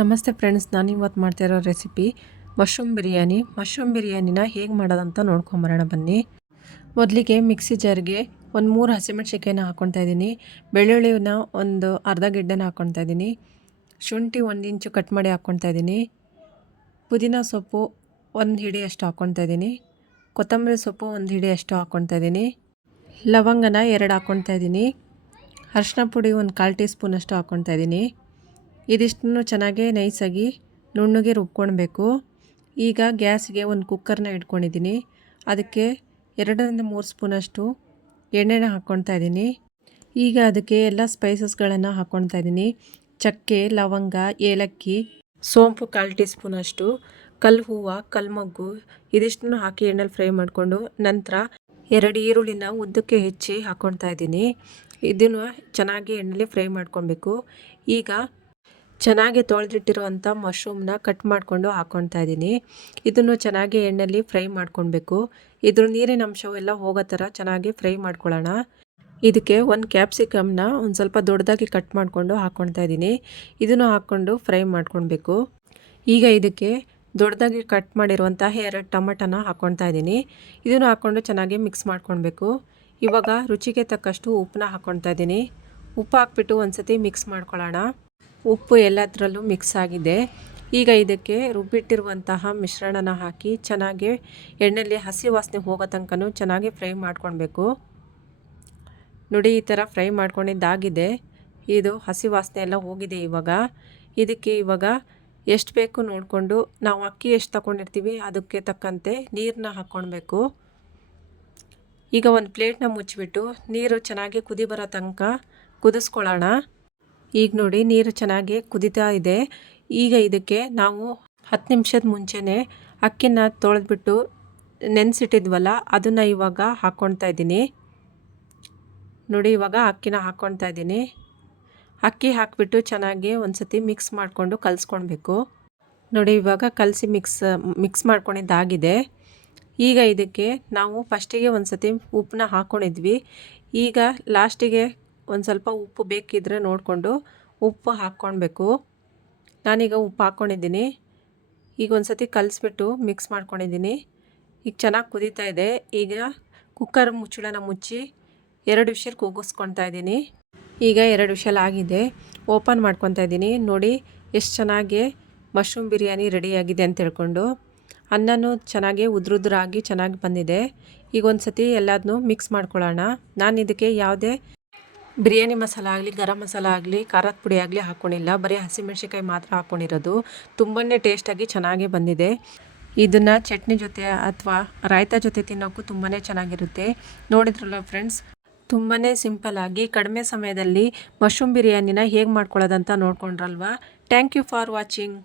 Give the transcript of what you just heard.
ನಮಸ್ತೆ ಫ್ರೆಂಡ್ಸ್ ನಾನು ಇವತ್ತು ಮಾಡ್ತಿರೋ ರೆಸಿಪಿ ಮಶ್ರೂಮ್ ಬಿರಿಯಾನಿ ಮಶ್ರೂಮ್ ಬಿರಿಯಾನಿನ ಹೇಗೆ ಮಾಡೋದಂತ ನೋಡ್ಕೊಂಬರೋಣ ಬನ್ನಿ. ಮೊದಲಿಗೆ ಮಿಕ್ಸಿ ಜಾರ್ಗೆ ಒಂದು ಮೂರು ಹಸಿಮೆಣ್ಸಿಕಾಯಿನ ಹಾಕ್ಕೊತಾ ಇದ್ದೀನಿ. ಬೆಳ್ಳುಳ್ಳಿನ ಒಂದು ಅರ್ಧ ಗೆಡ್ಡೆನ ಹಾಕ್ಕೊತಾ ಇದ್ದೀನಿ. ಶುಂಠಿ ಒಂದು ಇಂಚು ಕಟ್ ಮಾಡಿ ಹಾಕ್ಕೊತಾ ಇದ್ದೀನಿ. ಪುದೀನ ಸೊಪ್ಪು ಒಂದು ಹಿಡಿ ಅಷ್ಟು ಇದ್ದೀನಿ. ಕೊತ್ತಂಬರಿ ಸೊಪ್ಪು ಒಂದು ಹಿಡಿ ಅಷ್ಟು ಇದ್ದೀನಿ. ಲವಂಗನ ಎರಡು ಹಾಕ್ಕೊತಾ ಇದ್ದೀನಿ. ಅರ್ಶಿನ ಪುಡಿ ಒಂದು ಕಾಲು ಟೀ ಸ್ಪೂನಷ್ಟು ಹಾಕ್ಕೊತಾ ಇದ್ದೀನಿ. ಇದಿಷ್ಟನ್ನು ಚೆನ್ನಾಗಿ ನೈಸಾಗಿ ನುಣ್ಣಗೆ ರುಬ್ಕೊಳ್ಬೇಕು ಈಗ ಗ್ಯಾಸ್ಗೆ ಒಂದು ಕುಕ್ಕರ್ನ ಇಟ್ಕೊಂಡಿದ್ದೀನಿ. ಅದಕ್ಕೆ ಎರಡರಿಂದ ಮೂರು ಸ್ಪೂನಷ್ಟು ಎಣ್ಣೆನ ಹಾಕ್ಕೊಳ್ತಾ ಇದ್ದೀನಿ. ಈಗ ಅದಕ್ಕೆ ಎಲ್ಲ ಸ್ಪೈಸಸ್ಗಳನ್ನು ಹಾಕ್ಕೊಳ್ತಾ ಇದ್ದೀನಿ. ಚಕ್ಕೆ, ಲವಂಗ, ಏಲಕ್ಕಿ, ಸೋಂಪು ಕಾಲು ಟೀ ಸ್ಪೂನಷ್ಟು ಕಲ್ಲು ಹೂವು ಕಲ್ಮಗ್ಗು ಇದಿಷ್ಟನ್ನು ಹಾಕಿ ಎಣ್ಣೆಲಿ ಫ್ರೈ ಮಾಡಿಕೊಂಡು ನಂತರ ಎರಡು ಈರುಳ್ಳಿನ ಉದ್ದಕ್ಕೆ ಹೆಚ್ಚಿ ಹಾಕ್ಕೊಳ್ತಾ ಇದ್ದೀನಿ. ಇದನ್ನು ಚೆನ್ನಾಗಿ ಎಣ್ಣೆಲಿ ಫ್ರೈ ಮಾಡ್ಕೊಳ್ಬೇಕು ಈಗ ಚೆನ್ನಾಗಿ ತೊಳೆದಿಟ್ಟಿರುವಂಥ ಮಶ್ರೂಮ್ನ ಕಟ್ ಮಾಡಿಕೊಂಡು ಹಾಕ್ಕೊಳ್ತಾ ಇದ್ದೀನಿ. ಇದನ್ನು ಚೆನ್ನಾಗಿ ಎಣ್ಣೆಯಲ್ಲಿ ಫ್ರೈ ಮಾಡ್ಕೊಳ್ಬೇಕು. ಇದ್ರ ನೀರಿನ ಅಂಶವೆಲ್ಲ ಹೋಗೋ ಥರ ಚೆನ್ನಾಗಿ ಫ್ರೈ ಮಾಡ್ಕೊಳ್ಳೋಣ. ಇದಕ್ಕೆ ಒಂದು ಕ್ಯಾಪ್ಸಿಕಮ್ನ ಒಂದು ಸ್ವಲ್ಪ ದೊಡ್ಡದಾಗಿ ಕಟ್ ಮಾಡಿಕೊಂಡು ಹಾಕ್ಕೊಳ್ತಾ ಇದ್ದೀನಿ. ಇದನ್ನು ಹಾಕ್ಕೊಂಡು ಫ್ರೈ ಮಾಡ್ಕೊಳ್ಬೇಕು. ಈಗ ಇದಕ್ಕೆ ದೊಡ್ಡದಾಗಿ ಕಟ್ ಮಾಡಿರುವಂತಹ ಎರಡು ಟೊಮಟನ ಹಾಕ್ಕೊಳ್ತಾ ಇದ್ದೀನಿ. ಇದನ್ನು ಹಾಕ್ಕೊಂಡು ಚೆನ್ನಾಗಿ ಮಿಕ್ಸ್ ಮಾಡ್ಕೊಳ್ಬೇಕು. ಇವಾಗ ರುಚಿಗೆ ತಕ್ಕಷ್ಟು ಉಪ್ಪನ್ನ ಹಾಕ್ಕೊಳ್ತಾ ಇದ್ದೀನಿ. ಉಪ್ಪು ಹಾಕ್ಬಿಟ್ಟು ಒಂದು ಸತಿ ಮಿಕ್ಸ್ ಮಾಡ್ಕೊಳ್ಳೋಣ. ಉಪ್ಪು ಎಲ್ಲದರಲ್ಲೂ ಮಿಕ್ಸ್ ಆಗಿದೆ. ಈಗ ಇದಕ್ಕೆ ರುಬ್ಬಿಟ್ಟಿರುವಂತಹ ಮಿಶ್ರಣನ ಹಾಕಿ ಚೆನ್ನಾಗಿ ಎಣ್ಣೆಯಲ್ಲಿ ಹಸಿ ವಾಸನೆ ಹೋಗೋ ತನಕ ಚೆನ್ನಾಗಿ ಫ್ರೈ ಮಾಡ್ಕೊಳ್ಬೇಕು. ನೋಡಿ, ಈ ಥರ ಫ್ರೈ ಮಾಡ್ಕೊಂಡಿದ್ದಾಗಿದೆ. ಇದು ಹಸಿ ವಾಸನೆ ಎಲ್ಲ ಹೋಗಿದೆ ಇವಾಗ. ಇದಕ್ಕೆ ಇವಾಗ ಎಷ್ಟು ಬೇಕು ನೋಡಿಕೊಂಡು ನಾವು ಅಕ್ಕಿ ಎಷ್ಟು ತಗೊಂಡಿರ್ತೀವಿ ಅದಕ್ಕೆ ತಕ್ಕಂತೆ ನೀರನ್ನ ಹಾಕ್ಕೊಳ್ಬೇಕು. ಈಗ ಒಂದು ಪ್ಲೇಟ್ನ ಮುಚ್ಚಿಬಿಟ್ಟು ನೀರು ಚೆನ್ನಾಗಿ ಕುದಿ ಬರೋ ತನಕ ಕುದಿಸ್ಕೊಳ್ಳೋಣ. ಈಗ ನೋಡಿ ನೀರು ಚೆನ್ನಾಗಿ ಕುದಿತಾ ಇದೆ. ಈಗ ಇದಕ್ಕೆ ನಾವು ಹತ್ತು ನಿಮಿಷದ ಮುಂಚೆನೇ ಅಕ್ಕಿನ ತೊಳೆದ್ಬಿಟ್ಟು ನೆನೆಸಿಟ್ಟಿದ್ವಲ್ಲ, ಅದನ್ನು ಇವಾಗ ಹಾಕ್ಕೊಳ್ತಾ ಇದ್ದೀನಿ. ನೋಡಿ, ಇವಾಗ ಅಕ್ಕಿನ ಹಾಕ್ಕೊಳ್ತಾ ಇದ್ದೀನಿ. ಅಕ್ಕಿ ಹಾಕಿಬಿಟ್ಟು ಚೆನ್ನಾಗಿ ಒಂದು ಸತಿ ಮಿಕ್ಸ್ ಮಾಡಿಕೊಂಡು ಕಲಿಸ್ಕೊಳ್ಬೇಕು. ನೋಡಿ, ಇವಾಗ ಕಲಸಿ ಮಿಕ್ಸ್ ಮಿಕ್ಸ್ ಮಾಡ್ಕೊಂಡಿದ್ದಾಗಿದೆ. ಈಗ ಇದಕ್ಕೆ ನಾವು ಫಸ್ಟಿಗೆ ಒಂದು ಸತಿ ಉಪ್ಪನ್ನ ಹಾಕ್ಕೊಂಡಿದ್ವಿ ಈಗ ಲಾಸ್ಟಿಗೆ ಒಂದು ಸ್ವಲ್ಪ ಉಪ್ಪು ಬೇಕಿದ್ದರೆ ನೋಡಿಕೊಂಡು ಉಪ್ಪು ಹಾಕ್ಕೊಳ್ಬೇಕು ನಾನೀಗ ಉಪ್ಪು ಹಾಕ್ಕೊಂಡಿದ್ದೀನಿ. ಈಗ ಒಂದು ಸತಿ ಕಲಿಸ್ಬಿಟ್ಟು ಮಿಕ್ಸ್ ಮಾಡ್ಕೊಂಡಿದ್ದೀನಿ. ಈಗ ಚೆನ್ನಾಗಿ ಕುದೀತಾ ಇದೆ. ಈಗ ಕುಕ್ಕರ್ ಮುಚ್ಚಳನ ಮುಚ್ಚಿ ಎರಡು ವಿಷಲ್ ಕೂಗಿಸ್ಕೊತಾ ಇದ್ದೀನಿ. ಈಗ ಎರಡು ವಿಷಲ್ ಆಗಿದೆ. ಓಪನ್ ಮಾಡ್ಕೊತಾ ಇದ್ದೀನಿ. ನೋಡಿ ಎಷ್ಟು ಚೆನ್ನಾಗಿ ಮಶ್ರೂಮ್ ಬಿರಿಯಾನಿ ರೆಡಿಯಾಗಿದೆ ಅಂತ ಹೇಳ್ಕೊಂಡು. ಅನ್ನನೂ ಚೆನ್ನಾಗಿ ಉದ್ರುದ್ರಾಗಿ ಚೆನ್ನಾಗಿ ಬಂದಿದೆ. ಈಗ ಒಂದು ಸತಿ ಎಲ್ಲದನ್ನೂ ಮಿಕ್ಸ್ ಮಾಡ್ಕೊಳ್ಳೋಣ. ನಾನು ಇದಕ್ಕೆ ಯಾವುದೇ ಬಿರಿಯಾನಿ ಮಸಾಲ ಆಗಲಿ, ಗರಂ ಮಸಾಲ ಆಗಲಿ, ಖಾರದ ಪುಡಿ ಆಗಲಿ ಹಾಕ್ಕೊಂಡಿಲ್ಲ ಬರೀ ಹಸಿಮೆಣ್ಸಿಕಾಯಿ ಮಾತ್ರ ಹಾಕ್ಕೊಂಡಿರೋದು ತುಂಬಾ ಟೇಸ್ಟಾಗಿ ಚೆನ್ನಾಗೇ ಬಂದಿದೆ. ಇದನ್ನು ಚಟ್ನಿ ಜೊತೆ ಅಥವಾ ರಾಯ್ತ ಜೊತೆ ತಿನ್ನೋಕ್ಕೂ ತುಂಬಾ ಚೆನ್ನಾಗಿರುತ್ತೆ. ನೋಡಿದ್ರಲ್ಲ ಫ್ರೆಂಡ್ಸ್ ತುಂಬಾ ಸಿಂಪಲ್ಲಾಗಿ ಕಡಿಮೆ ಸಮಯದಲ್ಲಿ ಮಶ್ರೂಮ್ ಬಿರಿಯಾನಿನ ಹೇಗೆ ಮಾಡ್ಕೊಳ್ಳೋದಂತ ನೋಡ್ಕೊಂಡ್ರಲ್ವಾ? Thank you for watching